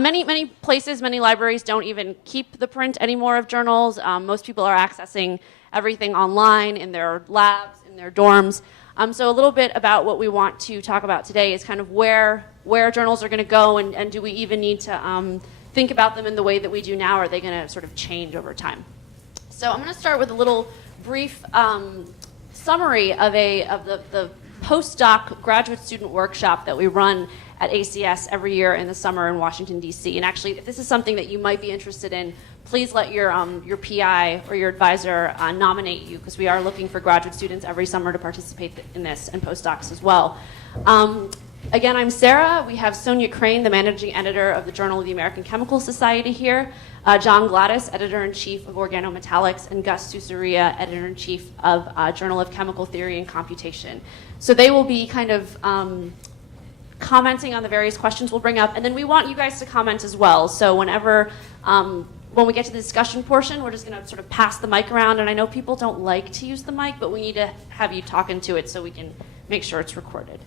Many places, many libraries don't even keep the print anymore of journals. Most people are accessing everything online in their labs, in their dorms. So a little bit about what we want to talk about today is kind of where journals are going to go, and do we even need to think about them in the way that we do now, or are they going to sort of change over time? So I'm going to start with a little brief summary of the postdoc graduate student workshop that we run at ACS every year in the summer in Washington, D.C. And actually, if this is something that you might be interested in, please let your PI or your advisor nominate you, because we are looking for graduate students every summer to participate in this, and postdocs as well. Again, I'm Sarah. We have Sonia Crane, the managing editor of the Journal of the American Chemical Society here, John Gladys, editor-in-chief of Organometallics, and Gus Susaria, editor-in-chief of Journal of Chemical Theory and Computation. So they will be kind of commenting on the various questions we'll bring up, and then we want you guys to comment as well. So whenever, when we get to the discussion portion, we're just going to sort of pass the mic around, and I know people don't like to use the mic, but we need to have you talk into it so we can make sure it's recorded.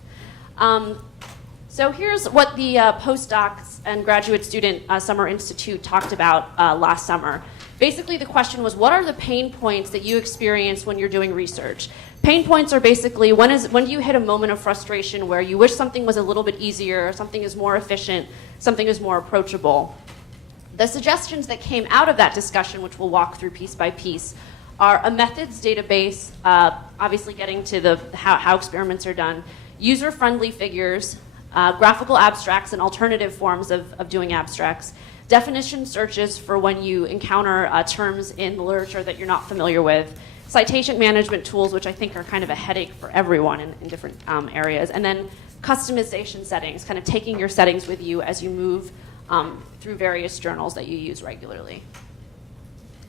So here's what the postdocs and graduate student summer institute talked about last summer. Basically, the question was, what are the pain points that you experience when you're doing research? Pain points are basically, when do you hit a moment of frustration where you wish something was a little bit easier, something is more efficient, something is more approachable? The suggestions that came out of that discussion, which we'll walk through piece by piece, are a methods database, obviously getting to how experiments are done, user-friendly figures, graphical abstracts and alternative forms of doing abstracts, definition searches for when you encounter terms in the literature that you're not familiar with, citation management tools, which I think are kind of a headache for everyone in different areas, and then customization settings, kind of taking your settings with you as you move through various journals that you use regularly.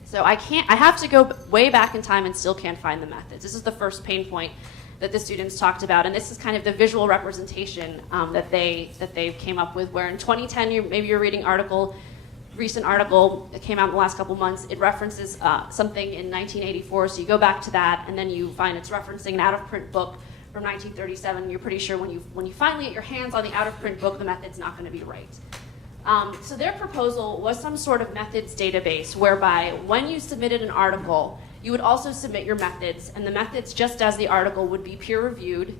So I have to go way back in time and still can't find the methods. This is the first pain point that the students talked about, and this is kind of the visual representation that they came up with, where in 2010, maybe you're reading recent article that came out in the last couple months, it references something in 1984, so you go back to that, and then you find it's referencing an out-of-print book from 1937. You're pretty sure when you finally get your hands on the out-of-print book, the method's not going to be right. So their proposal was some sort of methods database, whereby when you submitted an article, you would also submit your methods, and the methods, just as the article, would be peer-reviewed.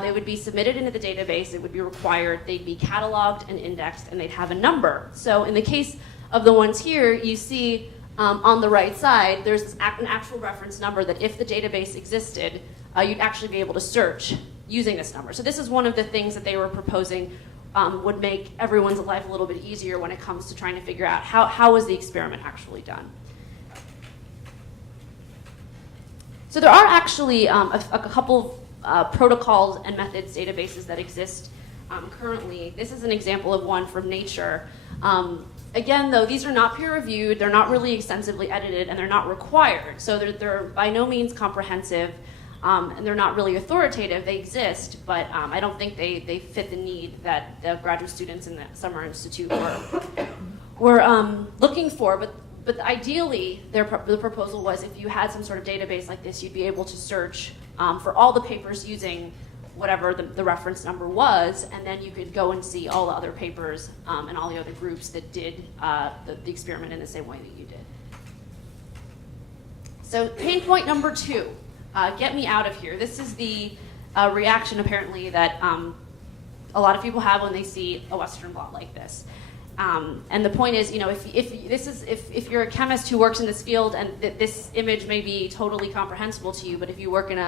They would be submitted into the database, it would be required, they'd be cataloged and indexed, and they'd have a number. So in the case of the ones here, you see on the right side, there's an actual reference number that if the database existed, you'd actually be able to search using this number. So this is one of the things that they were proposing would make everyone's life a little bit easier when it comes to trying to figure out how was the experiment actually done. So there are actually a couple of protocols and methods databases that exist currently. This is an example of one from Nature. Again, though, these are not peer-reviewed, they're not really extensively edited, and they're not required. So they're by no means comprehensive, and they're not really authoritative. They exist, but I don't think they fit the need that the graduate students in the Summer Institute were looking for. But ideally, the proposal was if you had some sort of database like this, you'd be able to search for all the papers using whatever the reference number was, and then you could go and see all the other papers and all the other groups that did the experiment in the same way that you did. So pain point number 2, get me out of here. This is the reaction, apparently, that a lot of people have when they see a Western blot like this. And the point is, if you're a chemist who works in this field, and this image may be totally comprehensible to you, but if you work in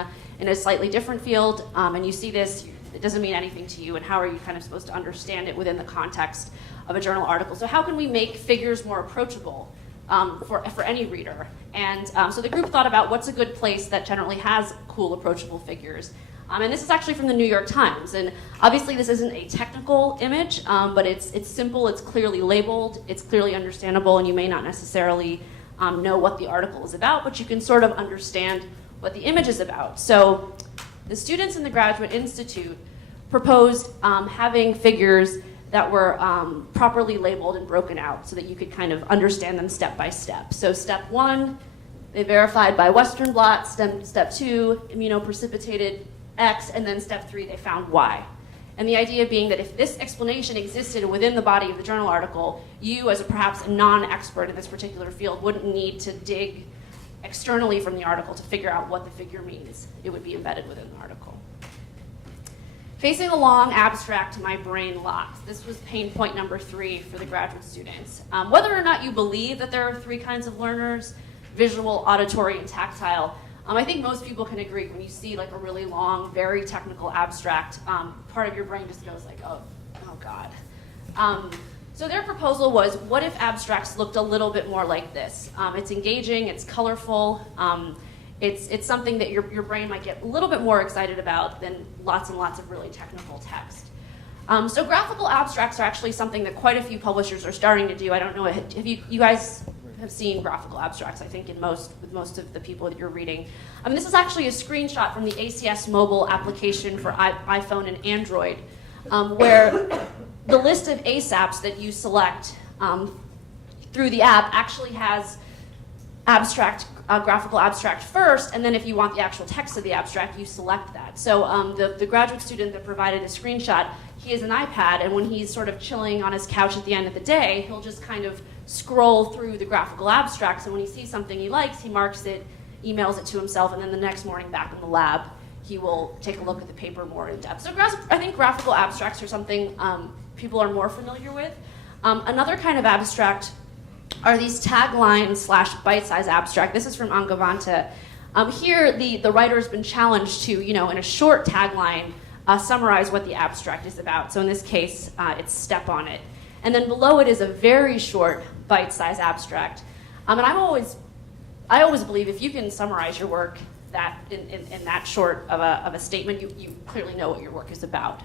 a slightly different field and you see this, it doesn't mean anything to you. And how are you kind of supposed to understand it within the context of a journal article? So how can we make figures more approachable for any reader? And so the group thought about what's a good place that generally has cool, approachable figures. And this is actually from the New York Times. And obviously this isn't a technical image, but it's simple, it's clearly labeled, it's clearly understandable, and you may not necessarily know what the article is about, but you can sort of understand what the image is about. So the students in the Graduate Institute proposed having figures that were properly labeled and broken out so that you could kind of understand them step by step. So step 1, they verified by Western blot. Step 2, immunoprecipitated X, and then step 3, they found Y. And the idea being that if this explanation existed within the body of the journal article, you as perhaps a non-expert in this particular field wouldn't need to dig externally from the article to figure out what the figure means. It would be embedded within the article. Facing a long abstract, my brain locks. This was pain point number 3 for the graduate students. Whether or not you believe that there are 3 kinds of learners, visual, auditory, and tactile, I think most people can agree when you see like a really long, very technical abstract, part of your brain just goes like, oh God. So their proposal was, what if abstracts looked a little bit more like this? It's engaging, it's colorful, it's something that your brain might get a little bit more excited about than lots and lots of really technical text. So graphical abstracts are actually something that quite a few publishers are starting to do. I don't know, have you guys have seen graphical abstracts, I think, with most of the people that you're reading. This is actually a screenshot from the ACS mobile application for iPhone and Android, where the list of ASAPs that you select through the app actually has graphical abstract first, and then if you want the actual text of the abstract, you select that. So the graduate student that provided a screenshot, he has an iPad, and when he's sort of chilling on his couch at the end of the day, he'll just kind of scroll through the graphical abstracts, and when he sees something he likes, he marks it, emails it to himself, and then the next morning back in the lab, he will take a look at the paper more in depth. So I think graphical abstracts are something people are more familiar with. Another kind of abstract are these tagline / bite-size abstract. This is from Angavanta. Here, the writer's been challenged to, in a short tagline, summarize what the abstract is about. So in this case, it's step on it. And then below it is a very short bite-size abstract. And I always believe if you can summarize your work in that short of a statement, you clearly know what your work is about.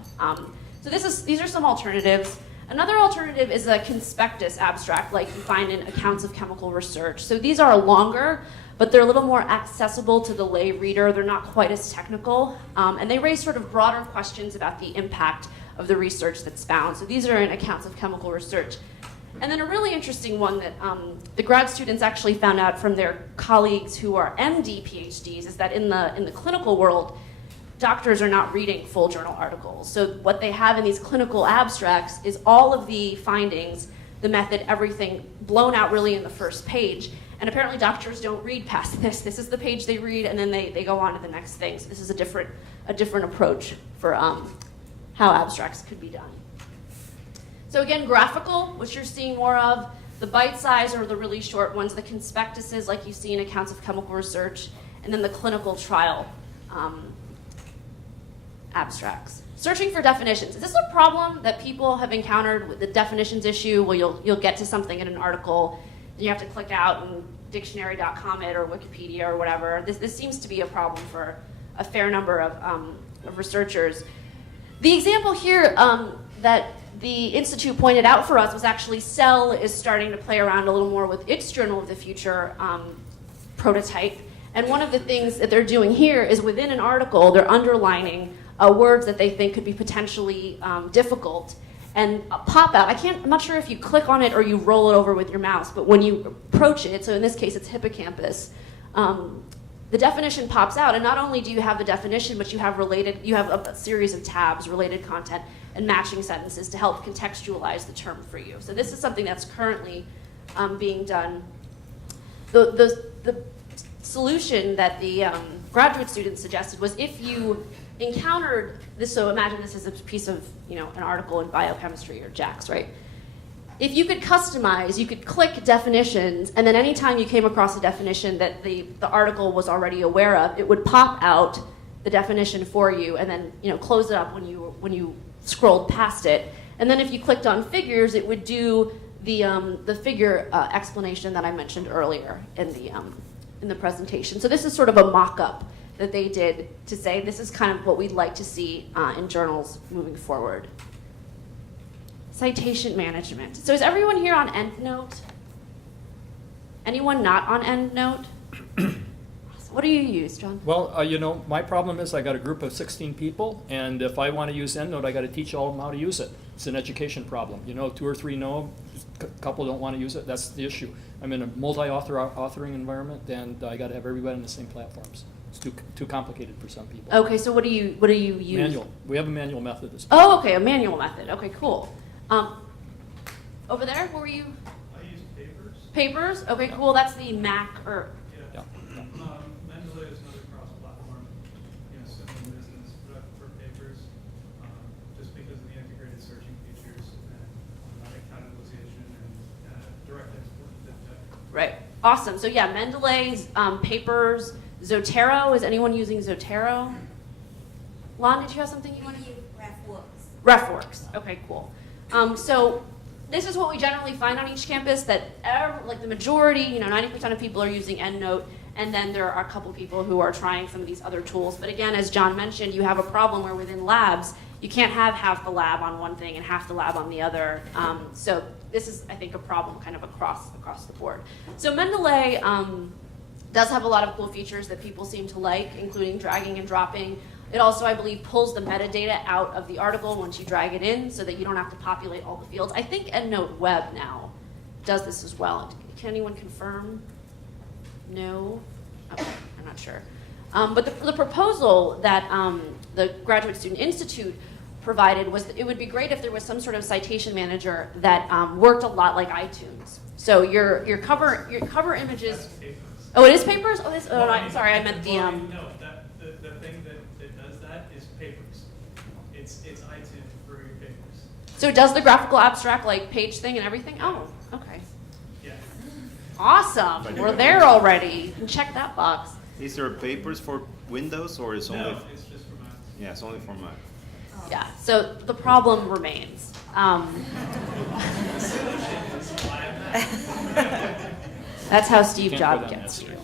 So these are some alternatives. Another alternative is a conspectus abstract, like you find in accounts of chemical research. So these are longer, but they're a little more accessible to the lay reader. They're not quite as technical, and they raise sort of broader questions about the impact of the research that's found. So these are in accounts of chemical research. And then a really interesting one that the grad students actually found out from their colleagues who are MD PhDs is that in the clinical world, doctors are not reading full journal articles. So what they have in these clinical abstracts is all of the findings, the method, everything blown out really in the first page. And apparently doctors don't read past this. This is the page they read, and then they go on to the next thing. So this is a different approach for how abstracts could be done. So again, graphical, which you're seeing more of, the bite size or the really short ones, the conspectuses like you see in accounts of chemical research, and then the clinical trial abstracts. Searching for definitions. Is this a problem that people have encountered with the definitions issue where you'll get to something in an article and you have to click out and dictionary.com it or Wikipedia or whatever? This seems to be a problem for a fair number of researchers. The example here that the Institute pointed out for us was actually Cell is starting to play around a little more with its Journal of the Future prototype. And one of the things that they're doing here is within an article, they're underlining words that they think could be potentially difficult and pop out. I'm not sure if you click on it or you roll it over with your mouse, but when you approach it, so in this case it's hippocampus, the definition pops out, and not only do you have the definition, but you have a series of tabs, related content, and matching sentences to help contextualize the term for you. So this is something that's currently being done. The solution that the graduate students suggested was if you encountered this, so imagine this is a piece of, an article in biochemistry or JAX, right? If you could customize, you could click definitions, and then anytime you came across a definition that the article was already aware of, it would pop out the definition for you, and then close it up when you scrolled past it. And then if you clicked on figures, it would do the figure explanation that I mentioned earlier in the presentation. So this is sort of a mock-up that they did to say this is kind of what we'd like to see in journals moving forward. Citation management. So is everyone here on EndNote? Anyone not on EndNote? What do you use, John? Well, my problem is I got a group of 16 people, and if I want to use EndNote, I got to teach all of them how to use it. It's an education problem. 2 or 3 know, a couple don't want to use it. That's the issue. I'm in a multi-authoring environment, and I got to have everybody on the same platforms. It's too complicated for some people. Okay, so what do you use? Manual. We have a manual method. Oh, okay, a manual method. Okay, cool. Over there, what were you? I use Papers. Papers? Okay, cool. That's the Mac or. Yeah. Mendeley is another cross-platform, similar business, but for Papers, just because of the integrated searching features and automatic categorization and direct export to tech. Right. Awesome. So yeah, Mendeley, Papers, Zotero. Is anyone using Zotero? Lon, did you have something you wanted to? RefWorks. Okay, cool. So this is what we generally find on each campus, that like the majority, 90% of people are using EndNote, and then there are a couple people who are trying some of these other tools. But again, as John mentioned, you have a problem where within labs, you can't have half the lab on one thing and half the lab on the other. So this is, I think, a problem kind of across the board. So Mendeley does have a lot of cool features that people seem to like, including dragging and dropping. It also, I believe, pulls the metadata out of the article once you drag it in so that you don't have to populate all the fields. I think EndNote Web now does this as well. Can anyone confirm? No? Okay, I'm not sure. But the proposal that the Graduate Student Institute provided was that it would be great if there was some sort of citation manager that worked a lot like iTunes. So your cover images. That's Papers. Oh, it is Papers? Oh, Well, no, sorry, I meant the. No, the thing that does that is Papers. It's iTunes for your Papers. So it does the graphical abstract like page thing and everything? Oh, okay. Yeah. Awesome. We're there already. You can check that box. Is there Papers for Windows or is only? No, it's just for Mac. Yeah, it's only for Mac. Yeah, so the problem remains. That's how Steve Can't Jobs go down gets that you. street.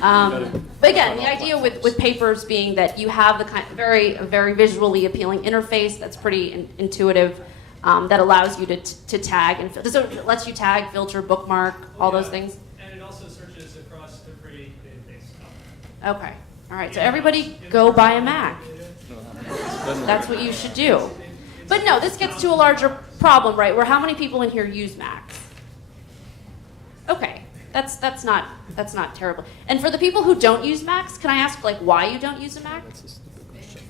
Yeah. But again, the idea with Papers being that you have the kind very, very visually appealing interface that's pretty intuitive, that allows you to tag and so it lets you tag, filter, bookmark, all those things. And it also searches across the free database. Okay, all right. So everybody go buy a Mac. That's what you should do. But no, this gets to a larger problem, right? Where how many people in here use Macs? Okay, that's not terrible. And for the people who don't use Macs, can I ask like why you don't use a Mac? That's a stupid question.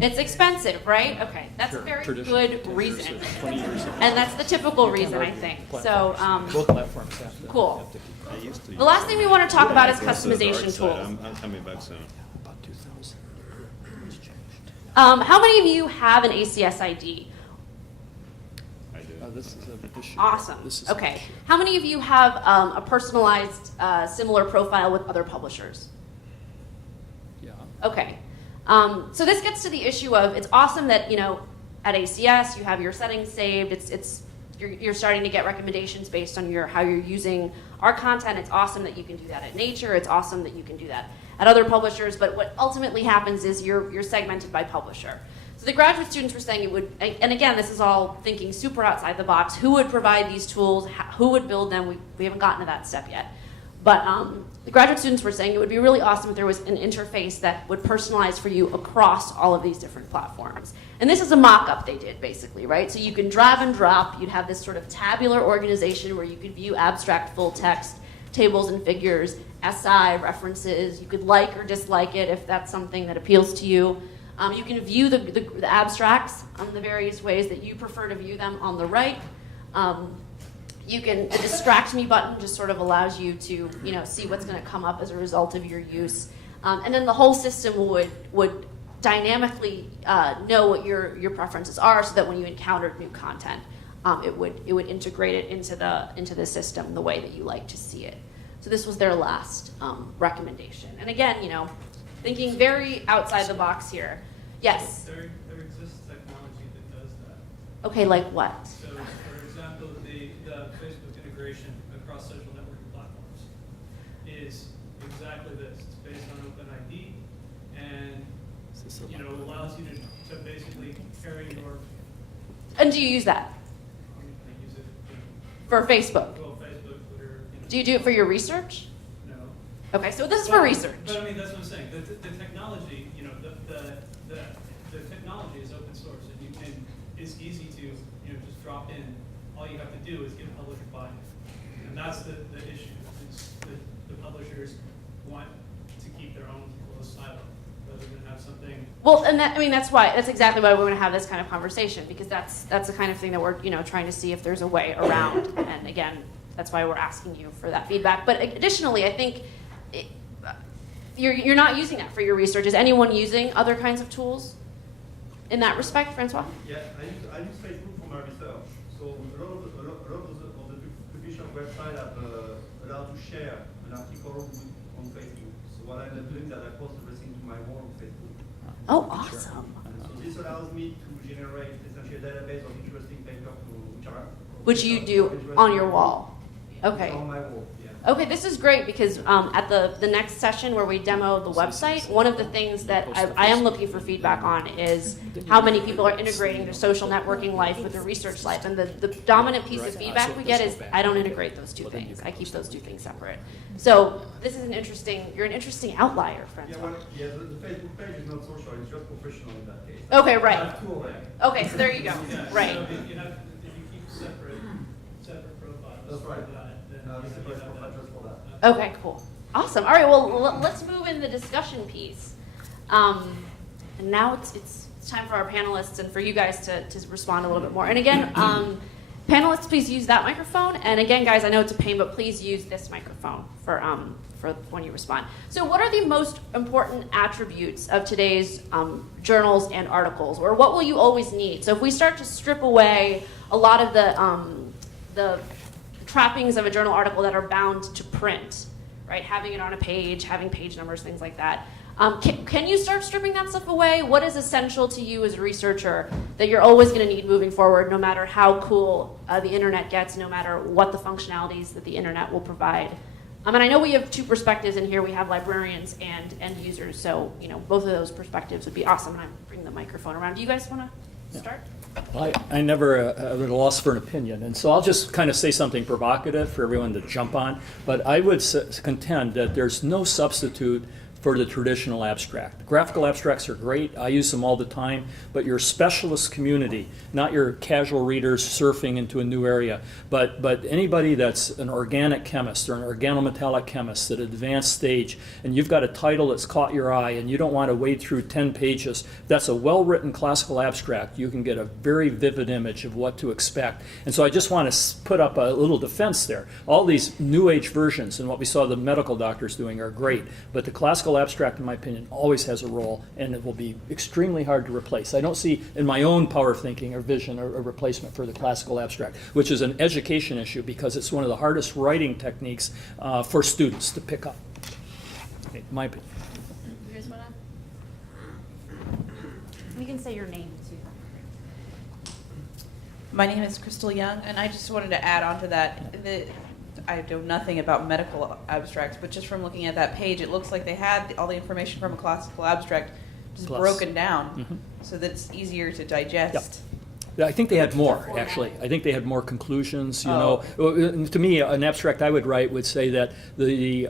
It's expensive, right? Okay, that's a very good reason, and that's the typical reason I think. So Both platforms have to. cool. Have to keep I used to. The last thing we want to talk about is It's the dark customization side. tools. I'm coming back soon. about 2,000. It's changed. How many of you have an ACS ID? I do. This is an issue. Awesome. This is an Okay. issue. How many of you have a personalized similar profile with other publishers? Yeah. Okay. So this gets to the issue of it's awesome that at ACS you have your settings saved. You're starting to get recommendations based on how you're using our content. It's awesome that you can do that at Nature. It's awesome that you can do that at other publishers. But what ultimately happens is you're segmented by publisher. So the graduate students were saying it would, and again, this is all thinking super outside the box. Who would provide these tools? Who would build them? We haven't gotten to that step yet. But the graduate students were saying it would be really awesome if there was an interface that would personalize for you across all of these different platforms. And this is a mock-up they did, basically, right? So you can drag and drop. You'd have this sort of tabular organization where you could view abstract full text, tables and figures, SI, references. You could like or dislike it if that's something that appeals to you. You can view the abstracts on the various ways that you prefer to view them on the right. The distract me button just sort of allows you to see what's going to come up as a result of your use. And then the whole system would dynamically know what your preferences are so that when you encountered new content, it would integrate it into the system the way that you like to see it. So this was their last recommendation. And again, thinking very outside the box here. Yes? There exists technology that does that. Okay, like what? So, for example, the Facebook integration across social networking platforms is exactly this. It's based on OpenID, and allows you to basically carry your. And do you use that I use it for Facebook? well, Facebook, Twitter. Do you do it for your research? No. Okay, so this is for research. But I mean, that's what I'm saying. The technology, the technology is open source, and it's easy to just drop in. All you have to do is get a publisher buy-in, and that's the issue. Is the publishers want to keep their own a silo, whether we're going to have something. Well, and that's exactly why we're going to have this kind of conversation, because that's the kind of thing that we're trying to see if there's a way around. And again, that's why we're asking you for that feedback. But additionally, I think you're not using that for your research. Is anyone using other kinds of tools in that respect, Francois? Yeah, I use Facebook for my research. So a lot of the publication websites have allowed to share an article on Facebook. So what I end up doing is that I post everything to my wall on Facebook. Oh, awesome. And so this allows me to generate essentially a database of interesting papers Which you do on your wall. Okay. On my wall, yeah. Okay, this is great because at the next session where we demo the website, one of the things that I am looking for feedback on is how many people are integrating their social networking life with their research life. And the dominant piece of feedback we get is, I don't integrate those two things. I keep those two things separate. So this is you're an interesting outlier, Francois. Yeah, the Facebook page is not social, it's just professional in that case. Okay, I right. have two of them. Okay, so there you go. Yeah, Right. So if you keep separate profiles. That's right. For that, then This you is have just that. for that. Okay, cool. Awesome. All right, well, let's move in the discussion piece. And now it's time for our panelists and for you guys to respond a little bit more. And again, panelists, please use that microphone. And again, guys, I know it's a pain, but please use this microphone for when you respond. So what are the most important attributes of today's journals and articles? Or what will you always need? So if we start to strip away a lot of the trappings of a journal article that are bound to print, right? Having it on a page, having page numbers, things like that. Can you start stripping that stuff away? What is essential to you as a researcher that you're always going to need moving forward, no matter how cool the internet gets, no matter what the functionalities that the internet will provide? And I know we have two perspectives in here. We have librarians and end users, so both of those perspectives would be awesome. And I bring the microphone around. Do you guys want to start? I never am at a loss for an opinion, and so I'll just kind of say something provocative for everyone to jump on. But I would contend that there's no substitute for the traditional abstract. Graphical abstracts are great. I use them all the time, but your specialist community, not your casual readers surfing into a new area, but anybody that's an organic chemist or an organometallic chemist at an advanced stage, and you've got a title that's caught your eye and you don't want to wade through 10 pages, that's a well-written classical abstract. You can get a very vivid image of what to expect. And so I just want to put up a little defense there. All these new age versions and what we saw the medical doctors doing are great, but the classical abstract, in my opinion, always has a role, and it will be extremely hard to replace. I don't see in my own power of thinking or vision a replacement for the classical abstract, which is an education issue because it's one of the hardest writing techniques for students to pick up. Okay, my opinion. You guys want to? You can say your name too. My name is Crystal Young, and I just wanted to add on to that. I know nothing about medical abstracts, but just from looking at that page, it looks like they had all the information from a classical abstract just broken down so that it's easier to digest. Yeah, I think they had more, actually. I think they had more conclusions. To me, an abstract I would write would say that the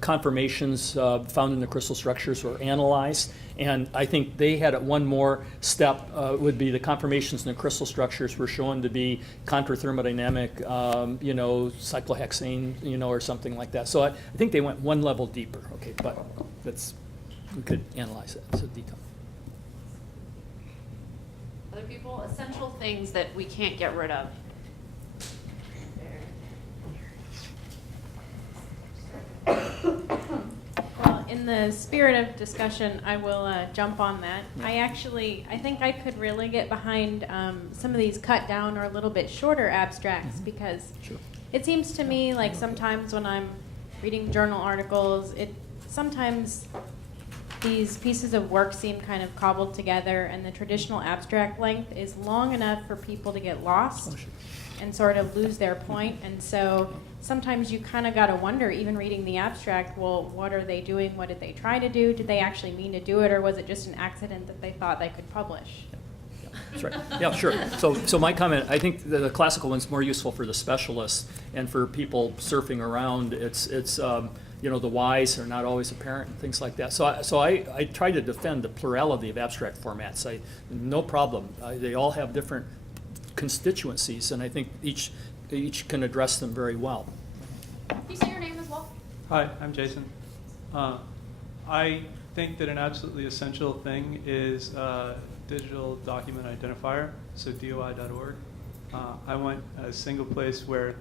conformations found in the crystal structures were analyzed, and I think they had one more step would be the conformations in the crystal structures were shown to be contrathermodynamic, cyclohexane, or something like that. So I think they went one level deeper. Okay, but we could analyze it. It's a detail. Other people, essential things that we can't get rid of. Well, in the spirit of discussion, I will jump on that. I think I could really get behind some of these cut down or a little bit shorter abstracts because it seems to me like sometimes when I'm reading journal articles, sometimes these pieces of work seem kind of cobbled together, and the traditional abstract length is long enough for people to get lost and sort of lose their point. And so sometimes you kind of got to wonder, even reading the abstract, well, what are they doing? What did they try to do? Did they actually mean to do it, or was it just an accident that they thought they could publish? That's right. Yeah, sure. So my comment, I think the classical one's more useful for the specialists and for people surfing around. It's the whys are not always apparent and things like that. So I try to defend the plurality of abstract formats. No problem. They all have different constituencies, and I think each can address them very well. Can you say your name as well? Hi, I'm Jason. I think that an absolutely essential thing is digital document identifier, so DOI.org. I want a single place where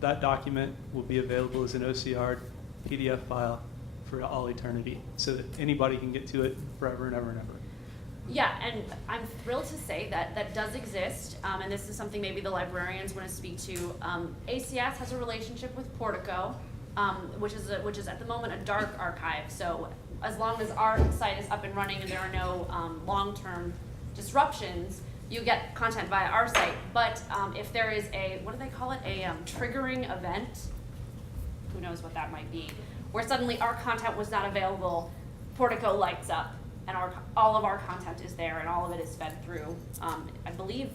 that document will be available as an OCR PDF file for all eternity, so that anybody can get to it forever and ever and ever. Yeah, and I'm thrilled to say that that does exist, and this is something maybe the librarians want to speak to. ACS has a relationship with Portico, which is at the moment a dark archive. So as long as our site is up and running and there are no long-term disruptions, you get content via our site. But if there is a, what do they call it, a triggering event, who knows what that might be, where suddenly our content was not available, Portico lights up, and all of our content is there, and all of it is fed through, I believe,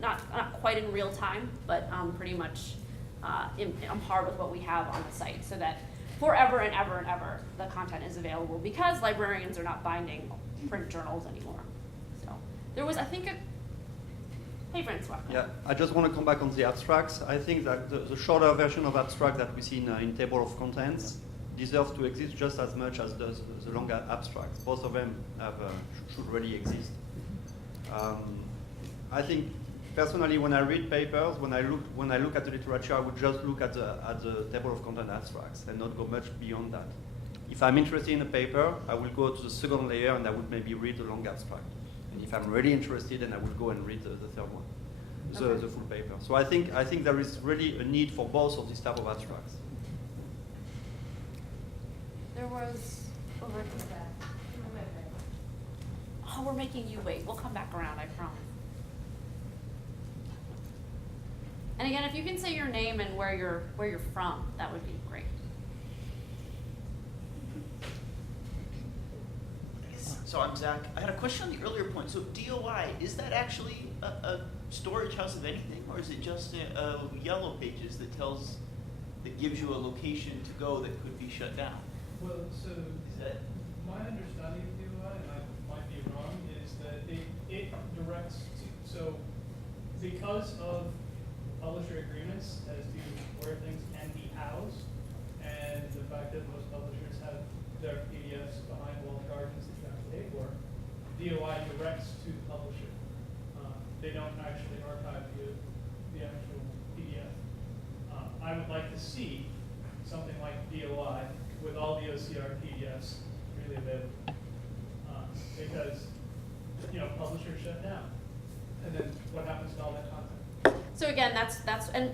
not quite in real time, but pretty much on par with what we have on the site, so that forever and ever and ever, the content is available, because librarians are not binding print journals anymore. So there was, I think, hey, Francois. Yeah, I just want to come back on the abstracts. I think that the shorter version of abstract that we see in table of contents deserves to exist just as much as does the longer abstracts. Both of them should really exist. I think personally, when I read papers, when I look at the literature, I would just look at the table of content abstracts and not go much beyond that. If I'm interested in a paper, I will go to the second layer and I would maybe read the long abstract. And if I'm really interested, then I will go and read the third one, the full paper. So I think there is really a need for both of these type of abstracts. There was over to that. Oh, we're making you wait. We'll come back around, I promise. And again, if you can say your name and where you're from, that would be great. So I'm Zach. I had a question on the earlier point. So DOI, is that actually a storage house of anything, or is it just a yellow pages that gives you a location to go that could be shut down? Well, so Is that my understanding of DOI, and I might be wrong, is that it directs to, so because of publisher agreements as to where things can be housed, and the fact that most publishers have their PDFs behind walled gardens that you have to pay for, DOI directs to the publisher. They don't actually archive the actual PDF. I would like to see something like DOI with all the OCR PDFs really available, because publishers shut down, and then what happens to all that content? So again,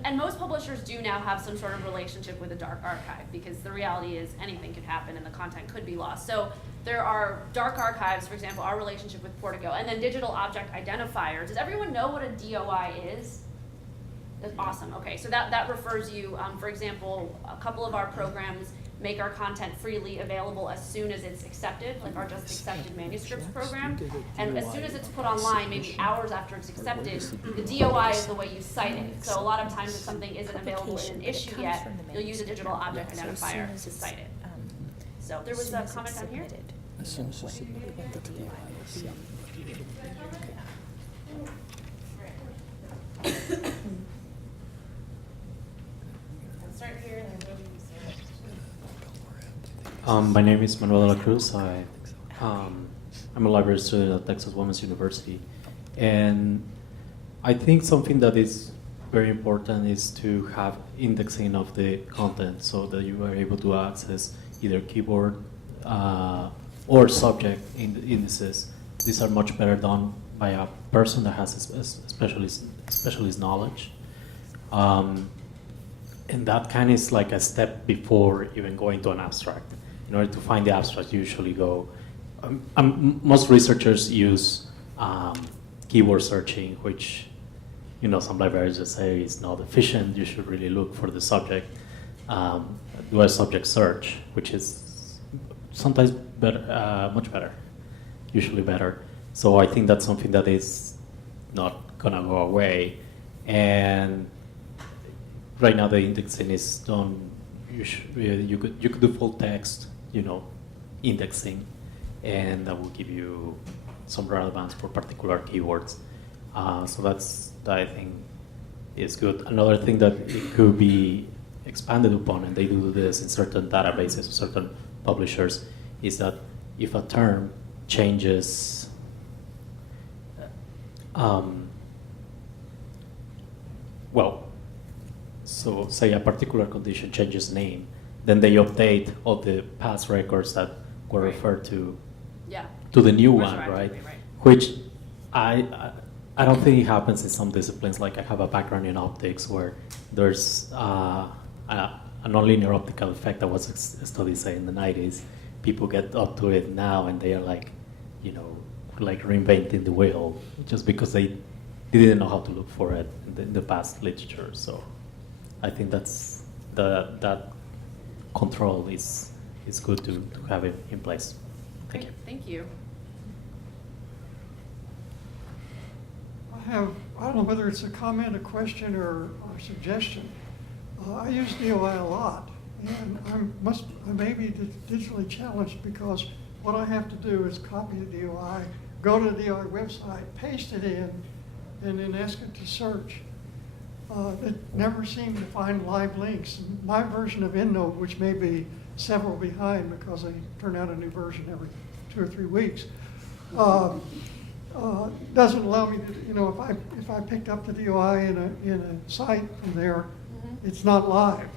and most publishers do now have some sort of relationship with a dark archive, because the reality is anything could happen and the content could be lost. So there are dark archives, for example, our relationship with Portico, and then digital object identifier. Does everyone know what a DOI is? That's awesome. Okay, so that refers you, for example, a couple of our programs make our content freely available as soon as it's accepted, like our Just Accepted Manuscripts program. And as soon as it's put online, maybe hours after it's accepted, the DOI is the way you cite it. So a lot of times if something isn't available in an issue yet, you'll use a digital object identifier to cite it. So there was a comment down here. As soon as it's submitted, the DOI is, yeah. Start here and then My name is Monroe De La Cruz. I'm a library student at Texas Women's University. And I think something that is very important is to have indexing of the content so that you are able to access either keyword or subject indices. These are much better done by a person that has specialist knowledge. And that kind of is like a step before even going to an abstract. In order to find the abstract, you usually go, most researchers use keyword searching, which some librarians just say is not efficient. You should really look for the subject, do a subject search, which is sometimes better, much better, usually better. So I think that's something that is not gonna go away. And right now the indexing is done. You could do full text, indexing, and that will give you some relevance for particular keywords. So that I think is good. Another thing that it could be expanded upon, and they do this in certain databases, certain publishers, is that if a term changes, so say a particular condition changes name, then they update all the past records that were referred to to the new one, right? Which I don't think it happens in some disciplines. Like I have a background in optics where there's a nonlinear optical effect that was studied, say, in the 90s. People get up to it now and they are like, like reinventing the wheel just because they didn't know how to look for it in the past literature. So I think that's that control is good to have it in place. Thank you. Thank you. I don't know whether it's a comment, a question, or a suggestion. I use DOI a lot, and I may be digitally challenged because what I have to do is copy the DOI, go to the DOI website, paste it in, and then ask it to search. It never seemed to find live links. My version of EndNote, which may be several behind because they turn out a new version every 2 or 3 weeks, doesn't allow me to, if I picked up the DOI in a site from there, it's not live.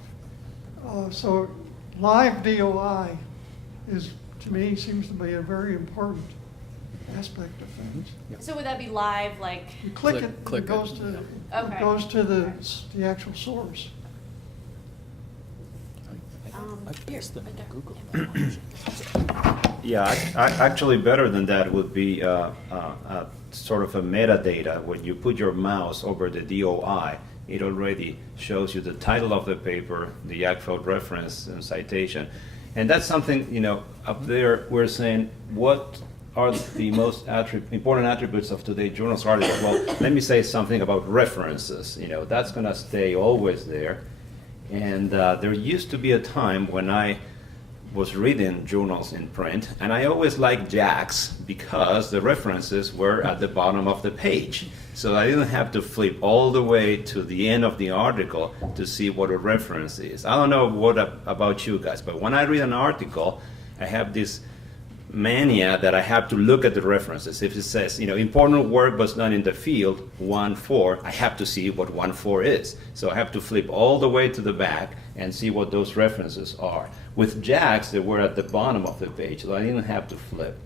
So live DOI to me, seems to be a very important aspect of things. So would that be live, like? You click it, it goes to the actual source. Yeah, actually better than that would be sort of a metadata. When you put your mouse over the DOI, it already shows you the title of the paper, the actual reference and citation. And that's something, up there we're saying, what are the most important attributes of today's journals article? Well, let me say something about references. That's going to stay always there. And there used to be a time when I was reading journals in print, and I always liked JACs because the references were at the bottom of the page. So I didn't have to flip all the way to the end of the article to see what a reference is. I don't know about you guys, but when I read an article, I have this mania that I have to look at the references. If it says, important work was done in the field, 1.4, I have to see what 1.4 is. So I have to flip all the way to the back and see what those references are. With JACs, they were at the bottom of the page, so I didn't have to flip.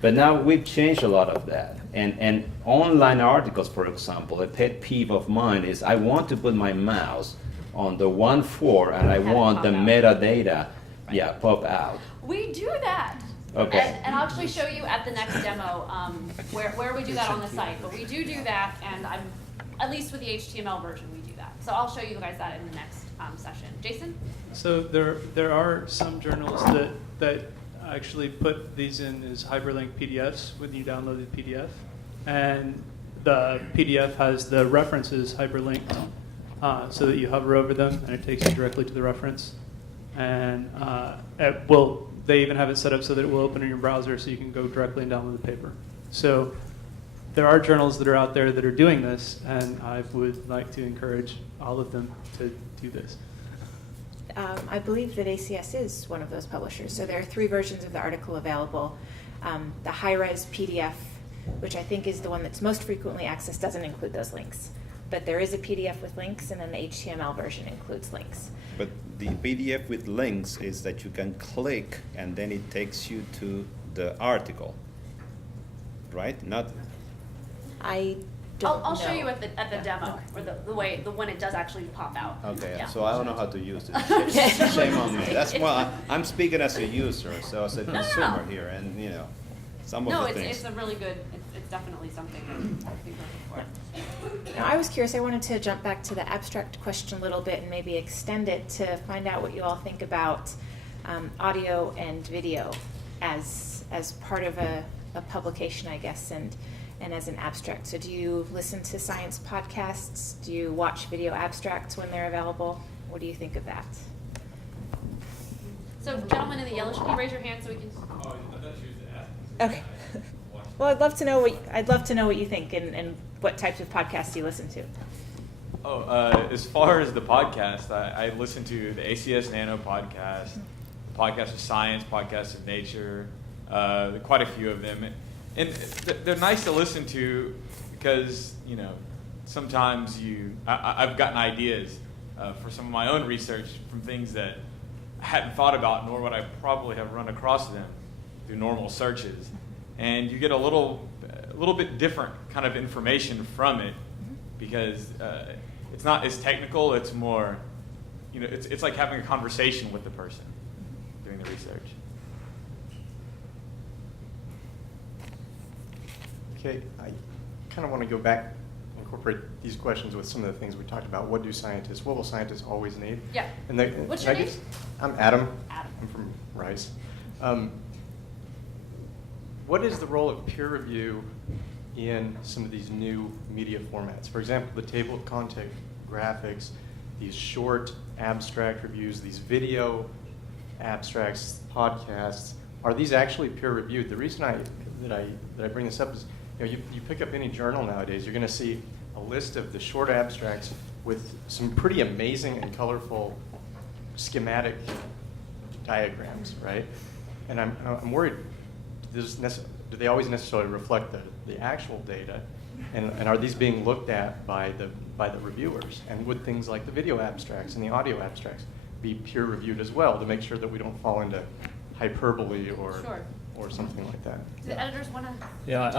But now we've changed a lot of that. And online articles, for example, a pet peeve of mine is I want to put my mouse on the 1.4 and I want the metadata, pop out. We do that. Okay. And I'll actually show you at the next demo where we do that on the site. But we do that, and at least with the HTML version, we do that. So I'll show you guys that in the next session. Jason? So there are some journals that actually put these in as Hyperlink Pdfs when you download the PDF. And the PDF has the references hyperlinked so that you hover over them and it takes you directly to the reference. And they even have it set up so that it will open in your browser so you can go directly and download the paper. So there are journals that are out there that are doing this, and I would like to encourage all of them to do this. I believe that ACS is one of those publishers. So there are 3 versions of the article available. The high-res PDF, which I think is the one that's most frequently accessed, doesn't include those links. But there is a PDF with links, and then the HTML version includes links. But the PDF with links is that you can click and then it takes you to the article, right? Not. I'll show you at the demo, or when it does actually pop out. Okay, Yeah. so I don't know how to use it. Shame on me. That's why I'm speaking as a user, so as a consumer here, and some of the things. It's a really good. It's definitely something that I'd be looking for. Now, I was curious. I wanted to jump back to the abstract question a little bit and maybe extend it to find out what you all think about audio and video as part of a publication, I guess, and as an abstract. So do you listen to science podcasts? Do you watch video abstracts when they're available? What do you think of that? So, gentlemen in the yellow, can you raise your hand so we can? Oh, I thought she was asking. Okay. Well, I'd love to know what you think and what types of podcasts you listen to. Oh, as far as the podcast, I listen to the ACS Nano podcast, podcasts of science, podcasts of nature, quite a few of them. And they're nice to listen to because, you know, sometimes I've gotten ideas for some of my own research from things that I hadn't thought about, nor would I probably have run across them through normal searches. And you get a little bit different kind of information from it because it's not as technical, it's more, you know, it's like having a conversation with the person doing the research. Okay, I kind of want to go back, incorporate these questions with some of the things we talked about. What will scientists always need? Yeah. And What's your name? I'm Adam. Adam. I'm from Rice. What is the role of peer review in some of these new media formats? For example, the table of content graphics, these short abstract reviews, these video abstracts, podcasts. Are these actually peer reviewed? The reason that I bring this up is, you know, you pick up any journal nowadays, you're going to see a list of the short abstracts with some pretty amazing and colorful schematic diagrams, right? And I'm worried, do they always necessarily reflect the actual data? And are these being looked at by the reviewers? And would things like the video abstracts and the audio abstracts be peer reviewed as well to make sure that we don't fall into hyperbole or something like that? Do the editors want to? Yeah,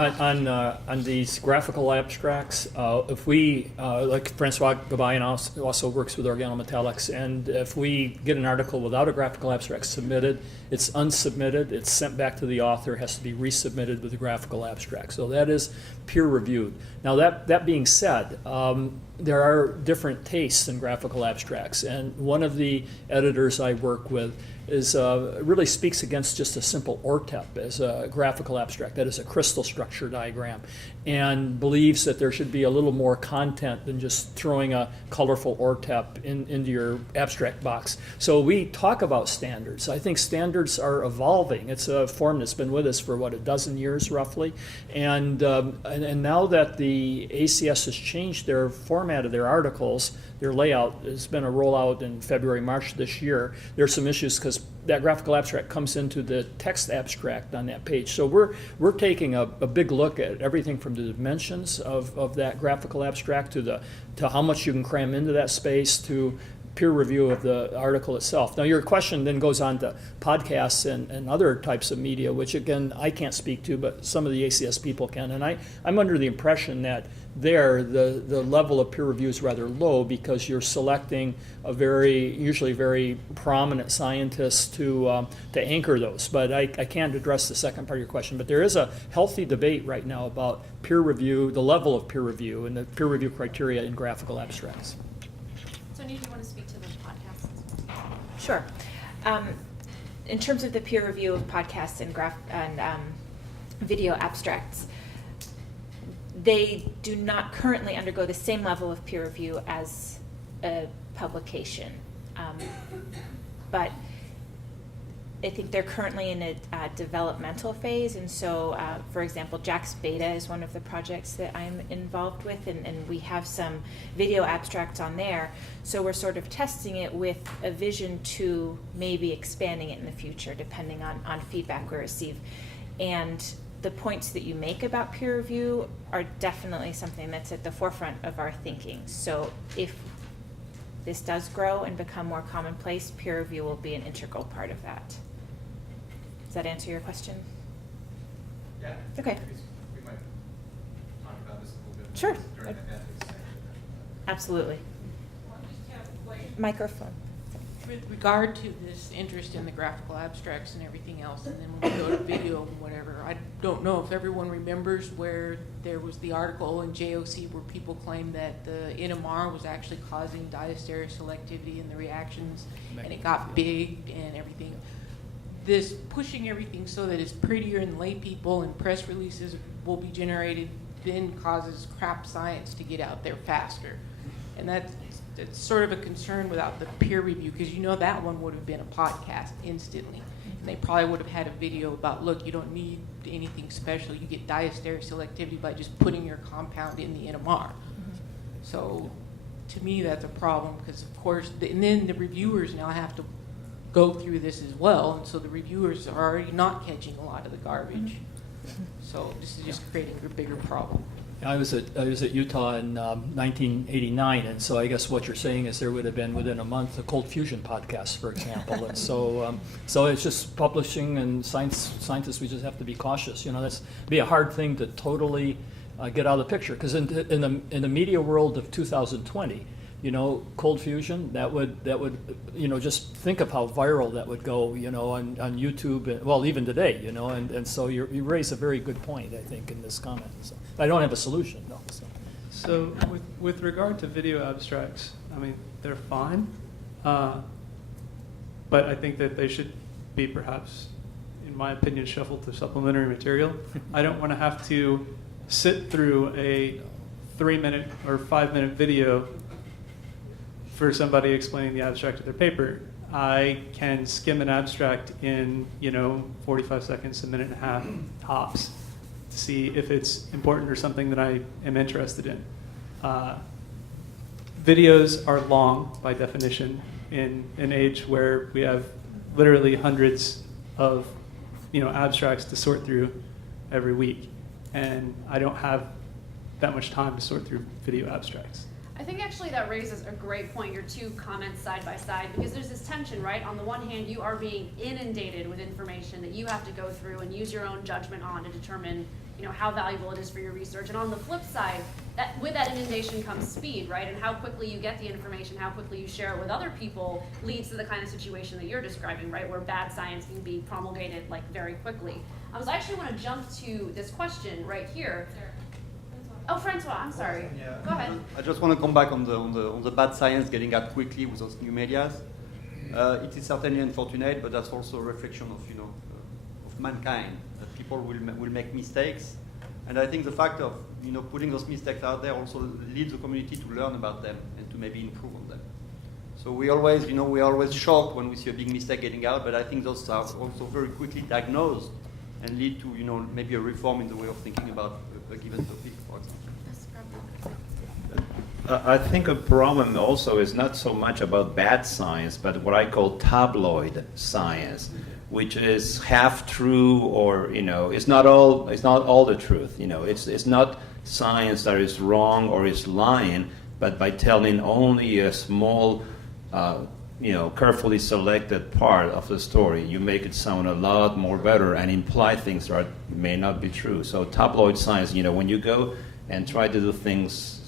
on these graphical abstracts, if we, like Francois Gabayan also works with organometallics, and if we get an article without a graphical abstract submitted, it's unsubmitted, it's sent back to the author, has to be resubmitted with a graphical abstract. So that is peer reviewed. Now that being said, there are different tastes in graphical abstracts, and one of the editors I work with is really speaks against just a simple ORTEP as a graphical abstract, that is a crystal structure diagram, and believes that there should be a little more content than just throwing a colorful ORTEP into your abstract box. So we talk about standards. I think standards are evolving. It's a form that's been with us for, what, a dozen years roughly, and now that the ACS has changed their format of their articles, their layout, has been a rollout in February, March this year. There's some issues because that graphical abstract comes into the text abstract on that page. So we're taking a big look at everything from the dimensions of that graphical abstract to how much you can cram into that space to peer review of the article itself. Now your question then goes on to podcasts and other types of media, which again I can't speak to, but some of the ACS people can. And I'm under the impression that the level of peer review is rather low because you're selecting usually very prominent scientists to anchor those. But I can't address the second part of your question. But there is a healthy debate right now about peer review, the level of peer review, and the peer review criteria in graphical abstracts. So, do you want to speak to the podcasts? Sure. In terms of the peer review of podcasts and video abstracts, they do not currently undergo the same level of peer review as a publication. But I think they're currently in a developmental phase, and so, for example, JAX Beta is one of the projects that I'm involved with, and we have some video abstracts on there. So we're sort of testing it with a vision to maybe expanding it in the future, depending on feedback we receive. And the points that you make about peer review are definitely something that's at the forefront of our thinking. So if this does grow and become more commonplace, peer review will be an integral part of that. Does that answer your question? Yeah. Okay. We might talk about this a little bit Sure. during the ethics section. Absolutely. Microphone. With regard to this interest in the graphical abstracts and everything else, and then when we go to video and whatever, I don't know if everyone remembers where there was the article in JOC where people claimed that the NMR was actually causing diastereoselectivity in the reactions, and it got big and everything. This pushing everything so that it's prettier and lay people and press releases will be generated then causes crap science to get out there faster. And that's sort of a concern without the peer review, because you know that one would have been a podcast instantly. And they probably would have had a video about, look, you don't need anything special. You get diastereoselectivity by just putting your compound in the NMR. So to me, that's a problem because, of course, and then the reviewers now have to go through this as well, and so the reviewers are already not catching a lot of the garbage. So this is just creating a bigger problem. I was at Utah in 1989, and so I guess what you're saying is there would have been within a month a Cold Fusion podcast, for example. And so it's just publishing, and scientists, we just have to be cautious. That's be a hard thing to totally get out of the picture, because in the media world of 2020, Cold Fusion, that would just think of how viral that would go, on YouTube, well, even today, and so you raise a very good point, I think, in this comment. So I don't have a solution, though. So with regard to video abstracts, I mean, they're fine, but I think that they should be perhaps, in my opinion, shuffled to supplementary material. I don't want to have to sit through a 3-minute or 5-minute video for somebody explaining the abstract of their paper. I can skim an abstract in 45 seconds, a minute and a half tops, to see if it's important or something that I am interested in. Videos are long by definition in an age where we have literally hundreds of abstracts to sort through every week, and I don't have that much time to sort through video abstracts. I think actually that raises a great point, your two comments side by side, because there's this tension, right? On the one hand, you are being inundated with information that you have to go through and use your own judgment on to determine, how valuable it is for your research. And on the flip side, with that inundation comes speed, right? And how quickly you get the information, how quickly you share it with other people leads to the kind of situation that you're describing, right? Where bad science can be promulgated very quickly. So I actually want to jump to this question right here. Oh, Francois, I'm sorry. Yeah. Go ahead. I just want to come back on the bad science getting out quickly with those new medias. It is certainly unfortunate, but that's also a reflection of of mankind, that people will make mistakes, and I think the fact of putting those mistakes out there also leads the community to learn about them and to maybe improve on them. So we are always shocked when we see a big mistake getting out, but I think those are also very quickly diagnosed and lead to maybe a reform in the way of thinking about a given topic, for example. I think a problem also is not so much about bad science, but what I call tabloid science, which is half true, or it's not all the truth. It's not science that is wrong or is lying, but by telling only a small, carefully selected part of the story, you make it sound a lot more better and imply things that may not be true. So tabloid science, when you go and try to do things,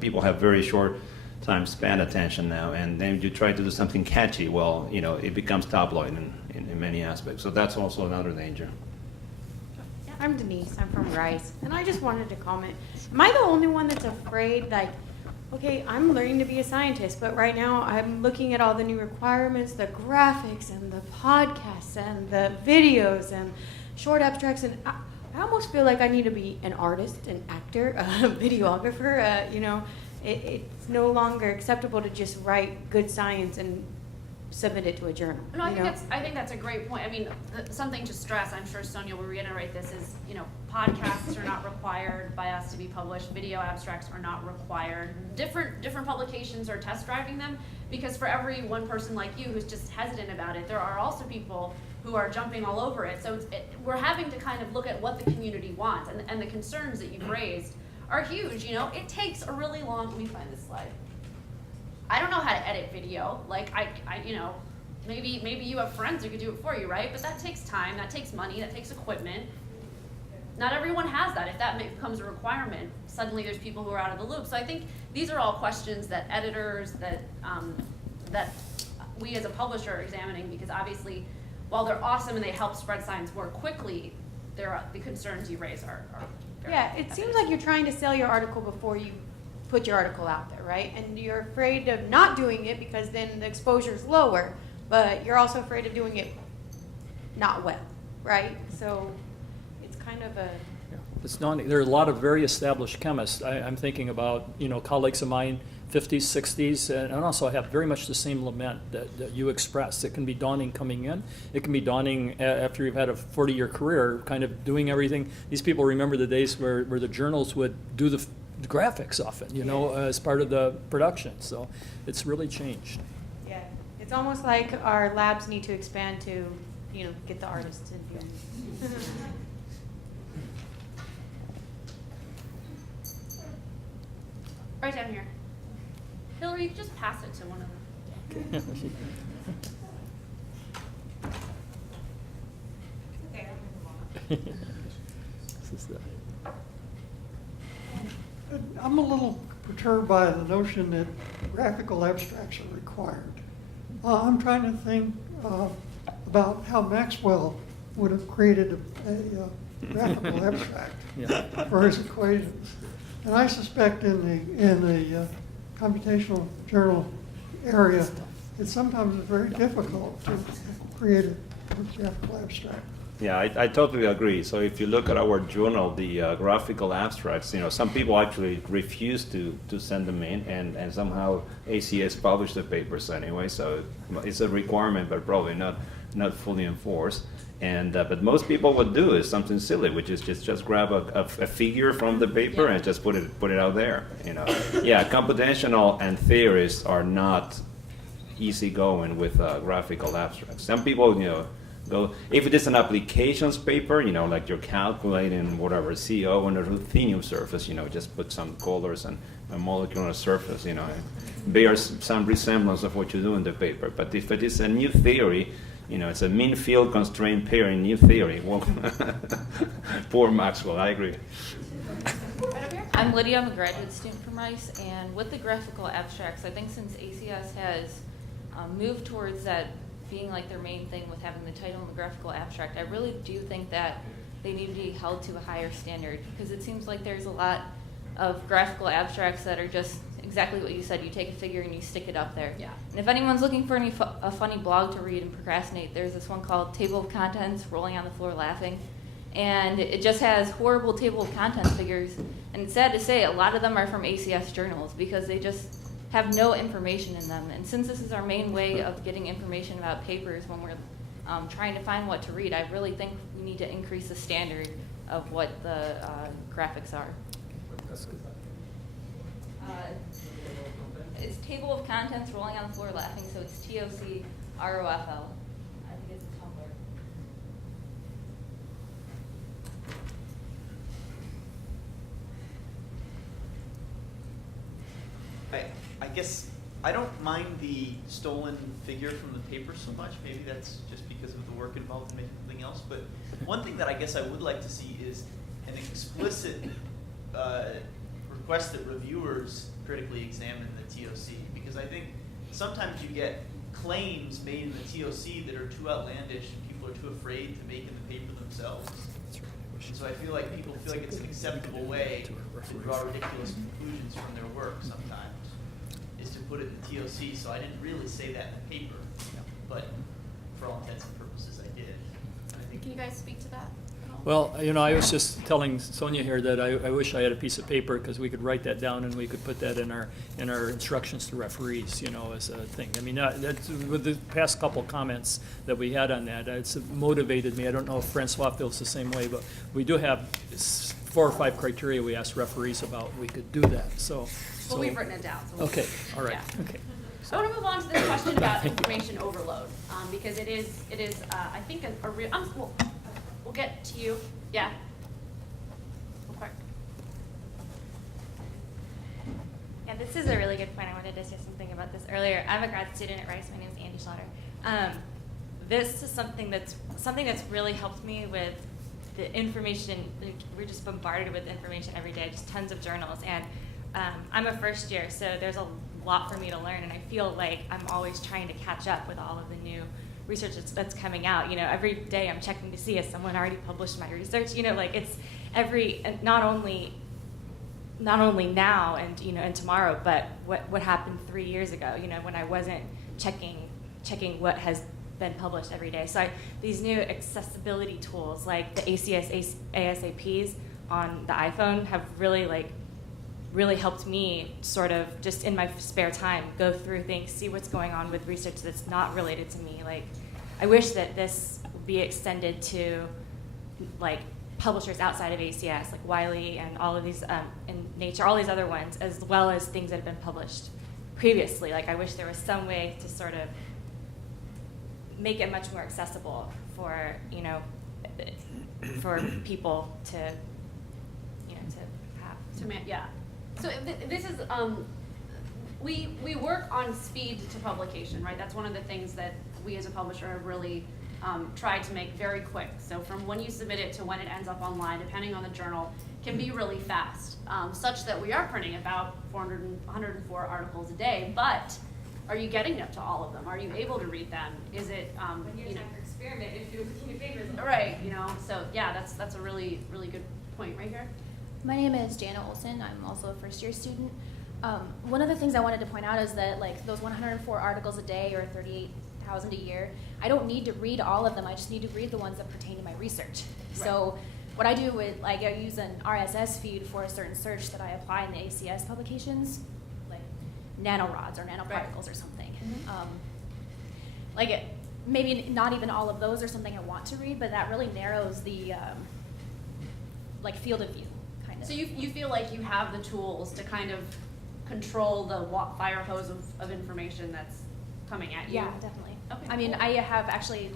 people have very short time span attention now, and then you try to do something catchy, well, it becomes tabloid in many aspects. So that's also another danger. I'm Denise, I'm from Rice, and I just wanted to comment. Am I the only one that's afraid, okay, I'm learning to be a scientist, but right now I'm looking at all the new requirements, the graphics and the podcasts and the videos and short abstracts, and I almost feel like I need to be an artist, an actor, a videographer. It's no longer acceptable to just write good science and submit it to a journal. No, I think that's a great point. I mean, something to stress, I'm sure Sonia will reiterate this, is, podcasts are not required by us to be published. Video abstracts are not required. Different publications are test driving them, because for every one person like you who's just hesitant about it, there are also people who are jumping all over it. So we're having to kind of look at what the community wants, and the concerns that you've raised are huge. It takes a really long, let me find this slide. I don't know how to edit video. Maybe you have friends who could do it for you, right? But that takes time, that takes money, that takes equipment. Not everyone has that. If that becomes a requirement, suddenly there's people who are out of the loop. So I think these are all questions that editors, that we as a publisher are examining, because obviously, while they're awesome and they help spread science more quickly, the concerns you raise are very it seems like you're trying to sell your article before you put your article out there, right? And you're afraid of not doing it because then the exposure is lower, but you're also afraid of doing it not well, right? So it's kind of a... It's there are a lot of very established chemists. I'm thinking about, colleagues of mine, 50s, 60s, and also I have very much the same lament that you expressed. It can be daunting coming in. It can be daunting after you've had a 40-year career, kind of doing everything. These people remember the days where the journals would do the graphics often, as part of the production. So it's really changed. Yeah, Yeah, it's almost like our labs need to expand to, get the artists in here. Right down here. Hillary, you can just pass it to one of them. I'm a little perturbed by the notion that graphical abstracts are required. I'm trying to think about how Maxwell would have created a graphical abstract for his equations. And I suspect in the computational journal area, it's sometimes very difficult to create a graphical abstract. Yeah, I totally agree. So if you look at our journal, the graphical abstracts, some people actually refuse to send them in, and somehow ACS published the papers anyway. So it's a requirement, but probably not fully enforced. And but most people would do is something silly, which is just grab a figure from the paper and just put it out there. Yeah, computational and theorists are not easy going with graphical abstracts. Some people, go, if it is an applications paper, like you're calculating whatever CO on a ruthenium surface, just put some colors and a molecule on a surface, bears some resemblance of what you do in the paper. But if it is a new theory, it's a mean field constraint pair in new theory. Well, poor Maxwell, I agree. I'm Lydia, I'm a graduate student from Rice, and with the graphical abstracts, I think since ACS has moved towards that being like their main thing with having the title and the graphical abstract, I really do think that they need to be held to a higher standard, because it seems like there's a lot of graphical abstracts that are just exactly what you said. You take a figure and you stick it up there. Yeah. And if anyone's looking for a funny blog to read and procrastinate, there's this one called Table of Contents, Rolling on the Floor Laughing. And it just has horrible table of contents figures. And it's sad to say, a lot of them are from ACS journals because they just have no information in them. And since this is our main way of getting information about papers when we're trying to find what to read, I really think we need to increase the standard of what the graphics are. That's good. It's Table of Contents, Rolling on the Floor Laughing, so it's TOCROFL. I think it's Tumblr. I guess I don't mind the stolen figure from the paper so much. Maybe that's just because of the work involved in making something else. But one thing that I guess I would like to see is an explicit request that reviewers critically examine the TOC, because I think sometimes you get claims made in the TOC that are too outlandish and people are too afraid to make in the paper themselves. And so I feel like people feel like it's an acceptable way to draw ridiculous conclusions from their work sometimes, is to put it in the TOC. So I didn't really say that in the paper, but for all intents and purposes I did. Can you guys speak to that? Well, I was just telling Sonia here that I wish I had a piece of paper because we could write that down and we could put that in our instructions to referees, as a thing. I mean, that's, with the past couple comments that we had on that, it's motivated me. I don't know if Francois feels the same way, but we do have 4 or 5 criteria we asked referees about. We could do that. So we've written it down. So okay. All right. Yeah. Okay. So I want to move on to this question about information overload, because it is I think a real. We'll get to you. Yeah. Real quick. Yeah, this is a really good point. I wanted to say something about this earlier. I'm a grad student at Rice. My name is Andy Schlatter. This is something that's really helped me with the information. We're just bombarded with information every day, just tons of journals. And I'm a first year, so there's a lot for me to learn, and I feel like I'm always trying to catch up with all of the new research that's coming out. Every day I'm checking to see if someone already published my research. It's not only now and tomorrow, but what happened 3 years ago. When I wasn't checking what has been published every day. So these new accessibility tools like the ACS ASAPs on the iPhone have really helped me sort of just in my spare time go through things, see what's going on with research that's not related to me. I wish that this would be extended to publishers outside of ACS, like Wiley and all of these, and Nature, all these other ones, as well as things that have been published previously. Like, I wish there was some way to sort of make it much more accessible for, you know, for people to, you know, to have. Yeah. So this is, we work on speed to publication, right? That's one of the things that we as a publisher have really tried to make very quick. So from when you submit it to when it ends up online, depending on the journal, can be really fast, such that we are printing about 104 articles a day, but are you getting up to all of them? Are you able to read them? Is it, When you have time for experiment, if you're looking at papers. right, you know, so yeah, that's a really, really good point right here. My name is Jana Olson. I'm also a first-year student. One of the things I wanted to point out is that, like, those 104 articles a day or 38,000 a year, I don't need to read all of them. I just need to read the ones that pertain to my research. Right. So what I do with, like, I use an RSS feed for a certain search that I apply in the ACS publications, like nanorods or nanoparticles or something. Like, maybe not even all of those are something I want to read, but that really narrows the like field of view, kind of. So you feel like you have the tools to kind of control the fire hose of information that's coming at you? Yeah, definitely. Okay, I mean, cool. I have actually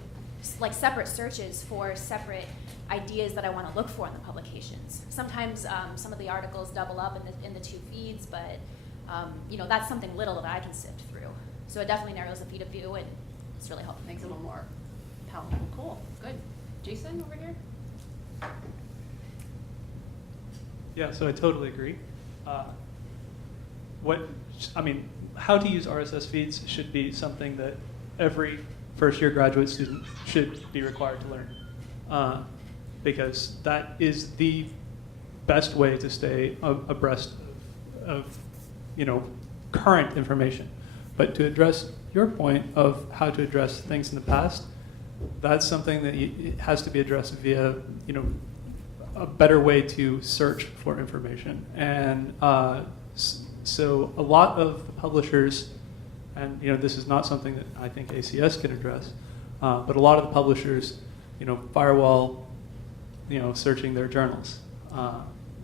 like separate searches for separate ideas that I want to look for in the publications. Sometimes some of the articles double up in the two feeds, but you know, that's something little that I can sift through. So it definitely narrows the field of view, and it's really helpful. Makes it a little more palatable. Cool, good. Jason, over here? Yeah, so I totally agree. How to use RSS feeds should be something that every first-year graduate student should be required to learn, because that is the best way to stay abreast of you know, current information. But to address your point of how to address things in the past, that's something that it has to be addressed via, you know, a better way to search for information. And so a lot of the publishers, and you know, this is not something that I think ACS can address, but a lot of the publishers, you know, firewall, you know, searching their journals.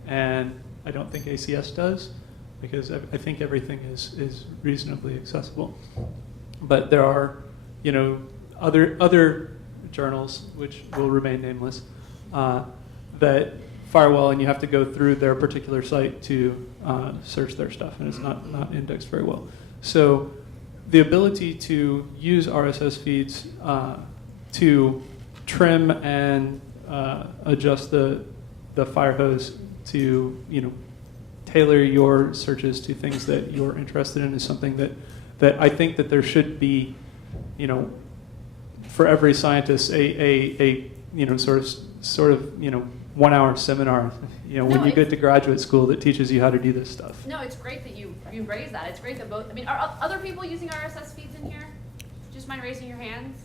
And I don't think ACS does, because I think everything is reasonably accessible. But there are, you know, other journals, which will remain nameless, that firewall, and you have to go through their particular site to search their stuff, and it's not indexed very well. So the ability to use RSS feeds to trim and adjust the fire hose to, you know, tailor your searches to things that you're interested in is something that I think that there should be, you know, for every scientist a you know, sort of you know, 1 hour seminar, you know, when you get to graduate school that teaches you how to do this stuff. No, it's great that you raised that. It's great that both, I mean, are other people using RSS feeds in here? Just mind raising your hands?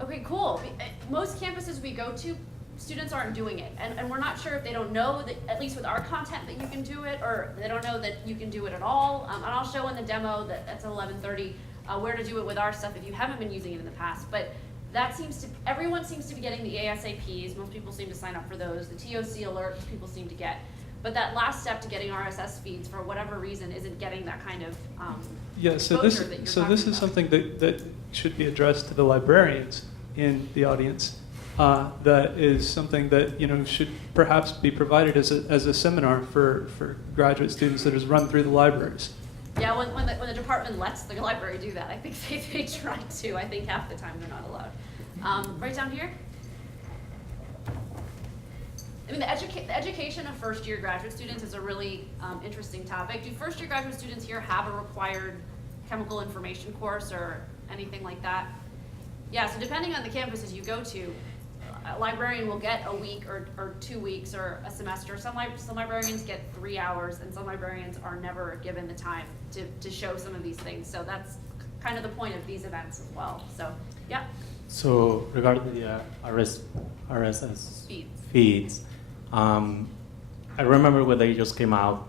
Okay, cool. Most campuses we go to, students aren't doing it. And we're not sure if they don't know that, at least with our content, that you can do it, or they don't know that you can do it at all. And I'll show in the demo that's at 11:30 where to do it with our stuff if you haven't been using it in the past. But that everyone seems to be getting the ASAPs. Most people seem to sign up for those. The TOC alerts people seem to get. But that last step to getting RSS feeds, for whatever reason, isn't getting that kind of exposure that you're talking this is about. something that should be addressed to the librarians in the audience. That is something that, you know, should perhaps be provided as a seminar for graduate students that is run through the libraries. Yeah, when the department lets the library do that, I think they try to. I think half the time they're not allowed. Right down here. I mean, the education of first-year graduate students is a really interesting topic. Do first-year graduate students here have a required chemical information course or anything like that? Yeah, so depending on the campuses you go to, a librarian will get a week or 2 weeks or a semester. Some librarians get 3 hours, and some librarians are never given the time to show some of these things. So that's kind of the point of these events as well. So, yeah. So regarding the RSS feeds, I remember when they just came out,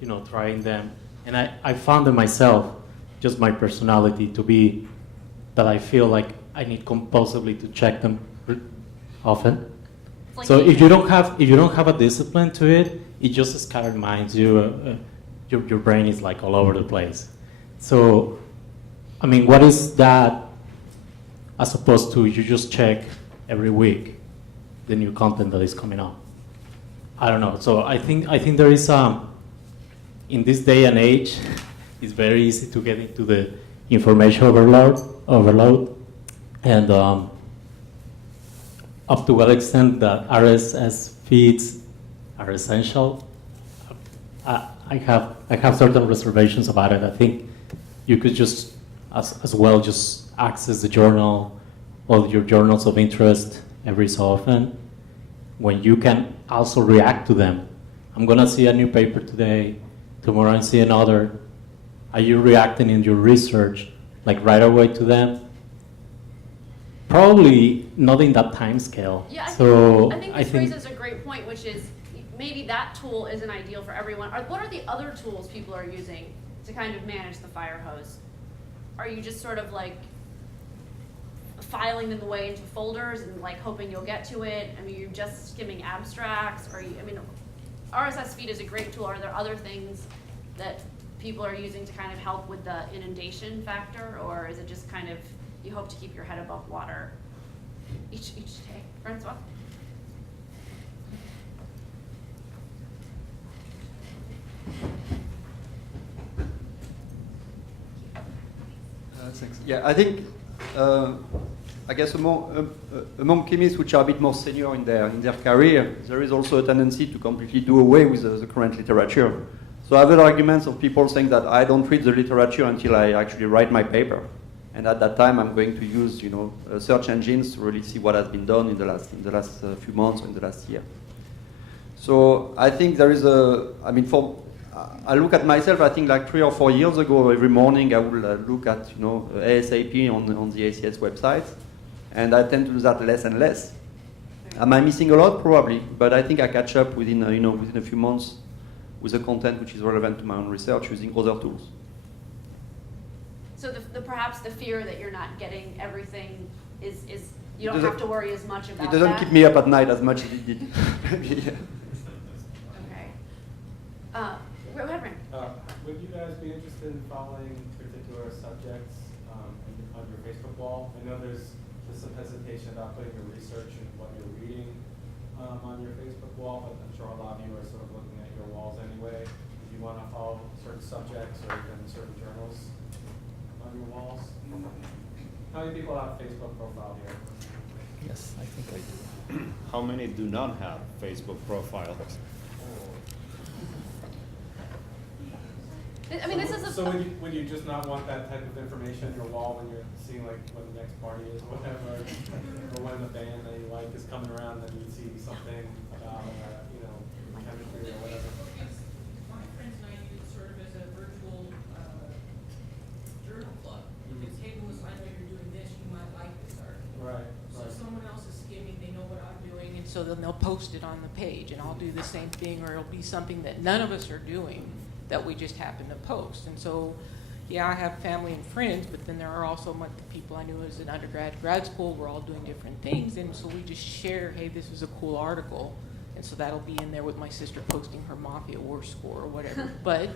you know, trying them, and I found them myself, just my personality to be that I feel like I need compulsively to check them often. Like, so if you don't have a discipline to it, it just scattered minds you. your brain is like all over the place. So, I mean, what is that as opposed to you just check every week the new content that is coming up? I don't know. So I think there is in this day and age, it's very easy to get into the information overload, and up to what extent the RSS feeds are essential. I have certain reservations about it. I think you could just as well just access the journal or your journals of interest every so often, when you can also react to them. I'm gonna see a new paper today, tomorrow I see another. Are you reacting in your research like right away to them? Probably not in that time scale. Yeah, So I think this raises a great point, which is maybe that tool isn't ideal for everyone. What are the other tools people are using to kind of manage the fire hose? Are you just sort of like filing them away into folders and like hoping you'll get to it? I mean, you're just skimming abstracts, or I mean, RSS feed is a great tool. Are there other things that people are using to kind of help with the inundation factor, or is it just kind of you hope to keep your head above water each day? Francois? Thanks. Yeah, I think I guess among chemists which are a bit more senior in their career, there is also a tendency to completely do away with the current literature. So I've heard arguments of people saying that I don't read the literature until I actually write my paper, and at that time I'm going to use search engines to really see what has been done in the last few months or in the last year. So I think there is I look at myself, I think like 3 or 4 years ago, every morning I will look at ASAP on the ACS website, and I tend to do that less and less. Am I missing a lot? Probably, but I think I catch up within a few months with the content which is relevant to my own research using other tools. So perhaps the fear that you're not getting everything is you don't have to worry as much about that. It doesn't keep me up at night as much as it did. Yeah. Okay. Go ahead, Rand. Would you guys be interested in following particular subjects on your Facebook wall? I know there's some hesitation about putting your research and what you're reading on your Facebook wall, but I'm sure a lot of you are sort of looking at your walls anyway. If you want to follow certain subjects or even certain journals on your walls. How many people have a Facebook profile here? Yes, I think I do. How many do not have Facebook profiles? I mean, this is a... So would you just not want that type of information on your wall when you're seeing like when the next party is or whatever, or when the band that you like is coming around, then you see something about chemistry or whatever? My friends and I use it sort of as a virtual journal club. Because hey, Louis, I know you're doing this, you might like this article. Right. So someone else is skimming, they know what I'm doing, and so then they'll post it on the page, and I'll do the same thing, or it'll be something that none of us are doing that we just happen to post. And so, yeah, I have family and friends, but then there are also the people I knew as an grad school. We're all doing different things, and so we just share, hey, this was a cool article, and so that'll be in there with my sister posting her Mafia War score or whatever. But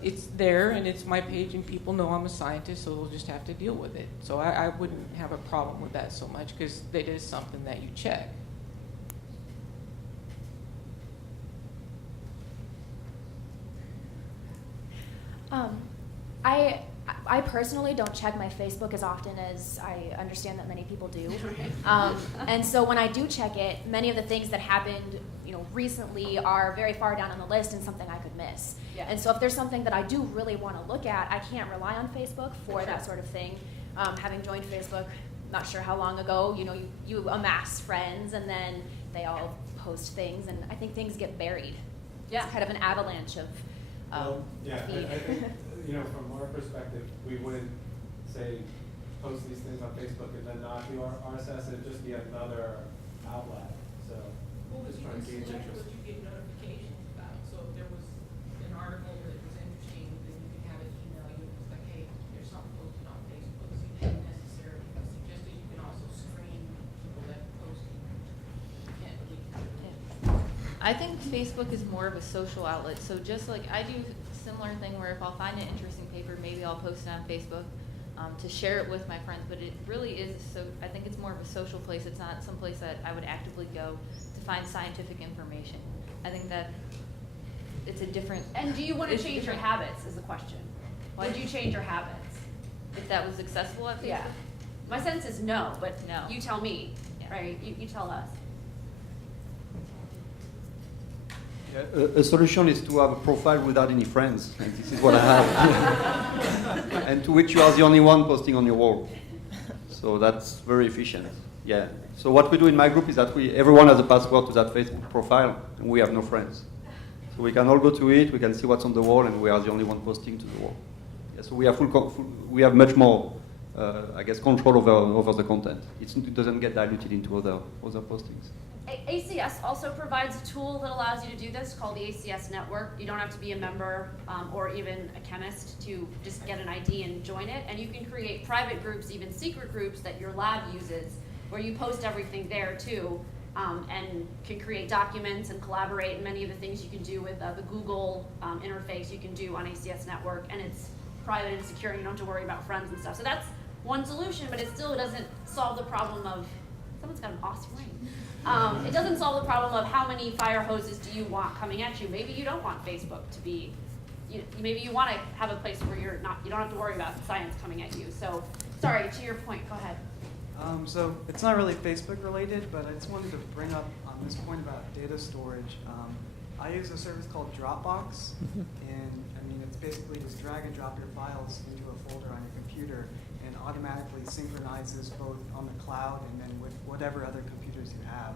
it's there, and it's my page, and people know I'm a scientist, so they'll just have to deal with it. So I wouldn't have a problem with that so much, because it is something that you check. I personally don't check my Facebook as often as I understand that many people do. And so when I do check it, many of the things that happened, recently are very far down on the list and something I could miss. Yeah. And so if there's something that I do really want to look at, I can't rely on Facebook for that sort of thing. Having joined Facebook, not sure how long ago, you amass friends and then they all post things, and I think things get buried. Yeah. It's kind of an avalanche of feed. I think, from our perspective, we wouldn't say post these things on Facebook and then not do our RSS. It'd just be another outlet. So just trying to gauge interest. What you get notifications about. So if there was an article that was interesting, then you can have it email you. It's like, hey, there's something posted on Facebook. So you don't necessarily suggest that you can also screen people that post. You can't delete. I think Facebook is more of a social outlet. So just like I do similar thing where if I'll find an interesting paper, maybe I'll post it on Facebook to share it with my friends. But it really is, so I think it's more of a social place. It's not some place that I would actively go to find scientific information. I think that it's a different. And do you want to change your habits is the question. Would you change your habits? If that was accessible at Facebook? Yeah. My sense is no, but no. You tell me, right? You tell us. Yeah, a solution is to have a profile without any friends, and this is what I have. And to which you are the only one posting on your wall. So that's very efficient. Yeah. So what we do in my group is that everyone has a password to that Facebook profile, and we have no friends. So we can all go to it, we can see what's on the wall, and we are the only one posting to the wall. Yeah, so we have we have much more, I guess, control over the content. It doesn't get diluted into other postings. ACS also provides a tool that allows you to do this called the ACS Network. You don't have to be a member or even a chemist to just get an ID and join it. And you can create private groups, even secret groups that your lab uses, where you post everything there too, and can create documents and collaborate. And many of the things you can do with the Google interface you can do on ACS Network, and it's private and secure. You don't have to worry about friends and stuff. So that's one solution, but it still doesn't solve the problem of, someone's got an awesome ring. It doesn't solve the problem of how many fire hoses do you want coming at you. Maybe you don't want Facebook to be, maybe you want to have a place where you don't have to worry about science coming at you. So, sorry, to your point, go ahead. So it's not really Facebook related, but I just wanted to bring up on this point about data storage. I use a service called Dropbox, and I mean it's basically just drag and drop your files into a folder on your computer, and automatically synchronizes both on the cloud and then with whatever other computers you have.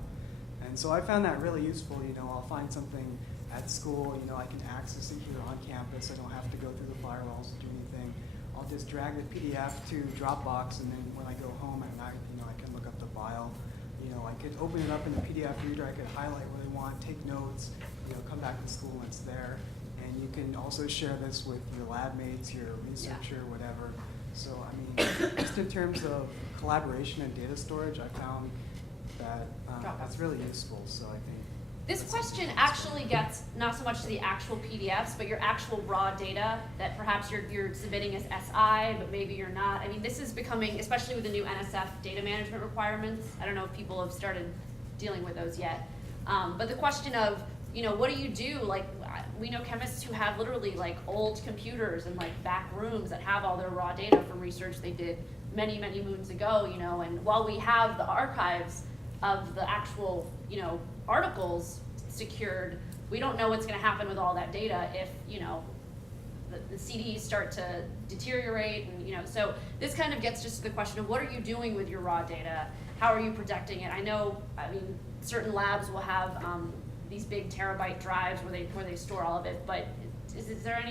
And so I found that really useful. I'll find something at school, I can access it here on campus. I don't have to go through the firewalls to do anything. I'll just drag the PDF to Dropbox, and then when I go home at night, I can look up the file. I could open it up in the PDF reader. I could highlight what I want, take notes, come back to school and it's there. And you can also share this with your lab mates, your researcher, whatever. So, I mean, just in terms of collaboration and data storage, I found that that's really useful. So I think this question actually gets not so much to the actual PDFs, but your actual raw data that perhaps you're submitting as SI, but maybe you're not. I mean, this is becoming, especially with the new NSF data management requirements. I don't know if people have started dealing with those yet. But the question of, what do you do? Like, we know chemists who have literally like old computers and like back rooms that have all their raw data from research they did many, many moons ago, and while we have the archives of the actual, articles secured, we don't know what's going to happen with all that data if, the CDs start to deteriorate, and, so this kind of gets just to the question of what are you doing with your raw data? How are you protecting it? I mean, certain labs will have these big terabyte drives where they store all of it, but is there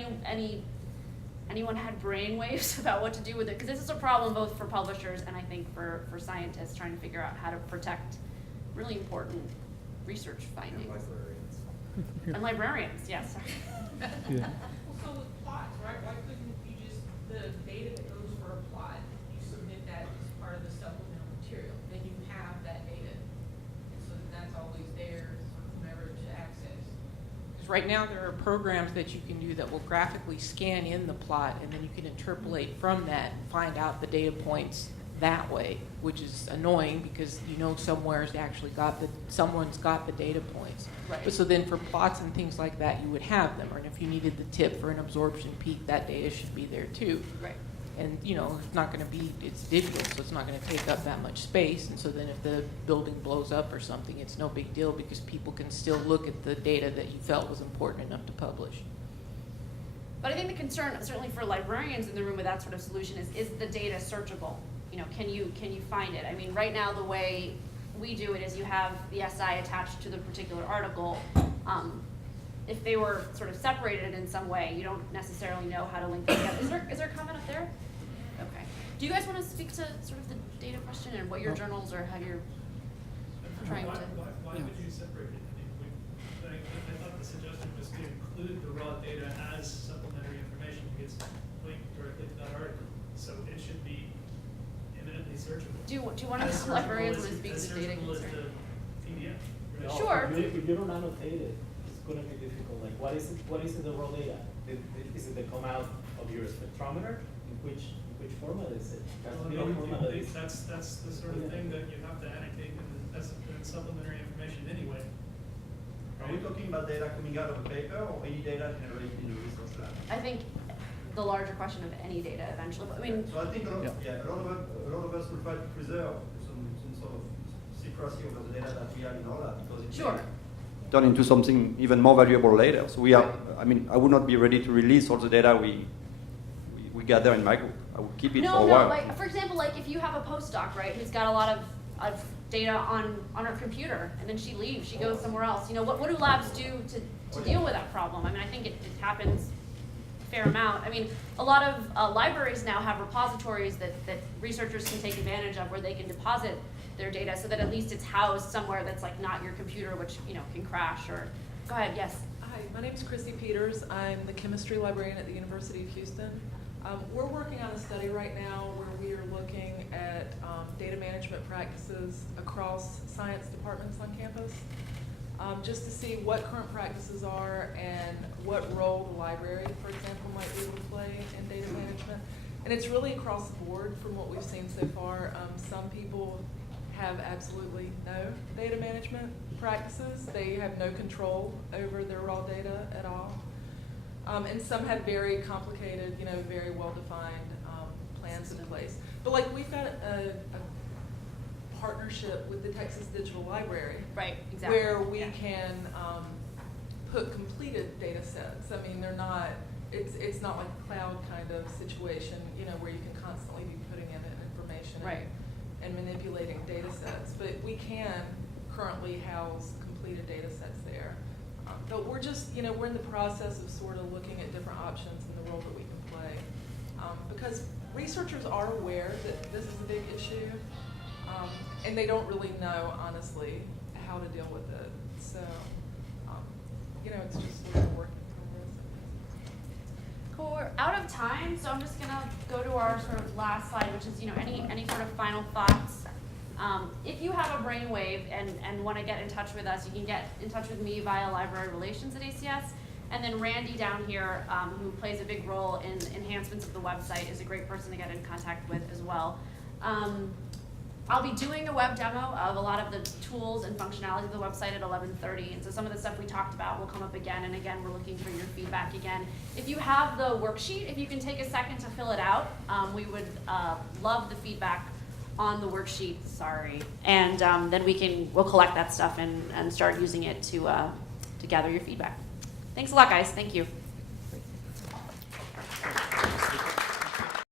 anyone had brainwaves about what to do with it? Because this is a problem both for publishers and I think for scientists trying to figure out how to protect really important research findings. And librarians, yes. Yeah. So with plots, right? Why couldn't you just, the data that goes for a plot, you submit that as part of the supplemental material, then you have that data. And so that's always there for whomever to access. Because right now there are programs that you can do that will graphically scan in the plot, and then you can interpolate from that and find out the data points that way, which is annoying because somewhere's actually someone's got the data points. Right. But so then for plots and things like that, you would have them, or if you needed the tip for an absorption peak, that data should be there too. Right. And it's not going to be, it's digital, so it's not going to take up that much space. And so then if the building blows up or something, it's no big deal because people can still look at the data that you felt was important enough to publish. But I think the concern, certainly for librarians in the room with that sort of solution, is the data searchable? Can you find it? I mean, right now the way we do it is you have the SI attached to the particular article. If they were sort of separated in some way, you don't necessarily know how to link them together. Is there a comment up there? Okay. Do you guys want to speak to sort of the data question and what your journals or how you're trying to? Why would you separate it? I thought the suggestion was to include the raw data as supplementary information because it's linked directly to that article. So it should be eminently searchable. Do you want to librarians want to speak to data concern? concern? PDF. Right? Sure. If you don't annotate it, it's going to be difficult. Like, what is in the raw data? is it the come out of your spectrometer? In which format is it? That's the sort of thing that you have to annotate as supplementary information anyway. Are we talking about data coming out of a paper or any data generated in a research lab? I think the larger question of any data eventually. But I mean, so I think a lot of us will try to preserve some sort of secrecy over the data that we have in our lab because it's turn into something even more valuable later. So we are. I mean, I would not be ready to release all the data we gather in my group. I would keep it for a while. Like for example, like if you have a postdoc, right, who's got a lot of data on her computer, and then she leaves, she goes somewhere else. You know, what do labs do to deal with that problem? I mean, I think it happens a fair amount. I mean, a lot of libraries now have repositories that researchers can take advantage of, where they can deposit their data, so that at least it's housed somewhere that's like not your computer, which can crash. Or go ahead, yes. Hi, my name is Chrissy Peters. I'm the chemistry librarian at the University of Houston. We're working on a study right now where we are looking at data management practices across science departments on campus, just to see what current practices are and what role the library, for example, might be able to play in data management. And it's really across the board from what we've seen so far. Some people have absolutely no data management practices. They have no control over their raw data at all. And some have very complicated, very well-defined plans in place. But like we've got a partnership with the Texas Digital Library, right? Exactly. Where we can put completed data sets. I mean, they're not. It's not like a cloud kind of situation, where you can constantly be putting in information and manipulating data sets. But we can currently house completed data sets there. But we're just, we're in the process of sort of looking at different options and the role that we can play. Because researchers are aware that this is a big issue, and they don't really know, honestly, how to deal with it. So, it's just sort of working through this. Cool, we're out of time, so I'm just gonna go to our sort of last slide, which is, any sort of final thoughts. If you have a brainwave and want to get in touch with us, you can get in touch with me via Library Relations at ACS. And then Randy down here, who plays a big role in enhancements of the website, is a great person to get in contact with as well. I'll be doing a web demo of a lot of the tools and functionality of the website at 11:30. And so some of the stuff we talked about will come up again and again. We're looking for your feedback again. If you have the worksheet, if you can take a second to fill it out, we would love the feedback on the worksheet, and then we'll collect that stuff and start using it to gather your feedback. Thanks a lot, guys. Thank you.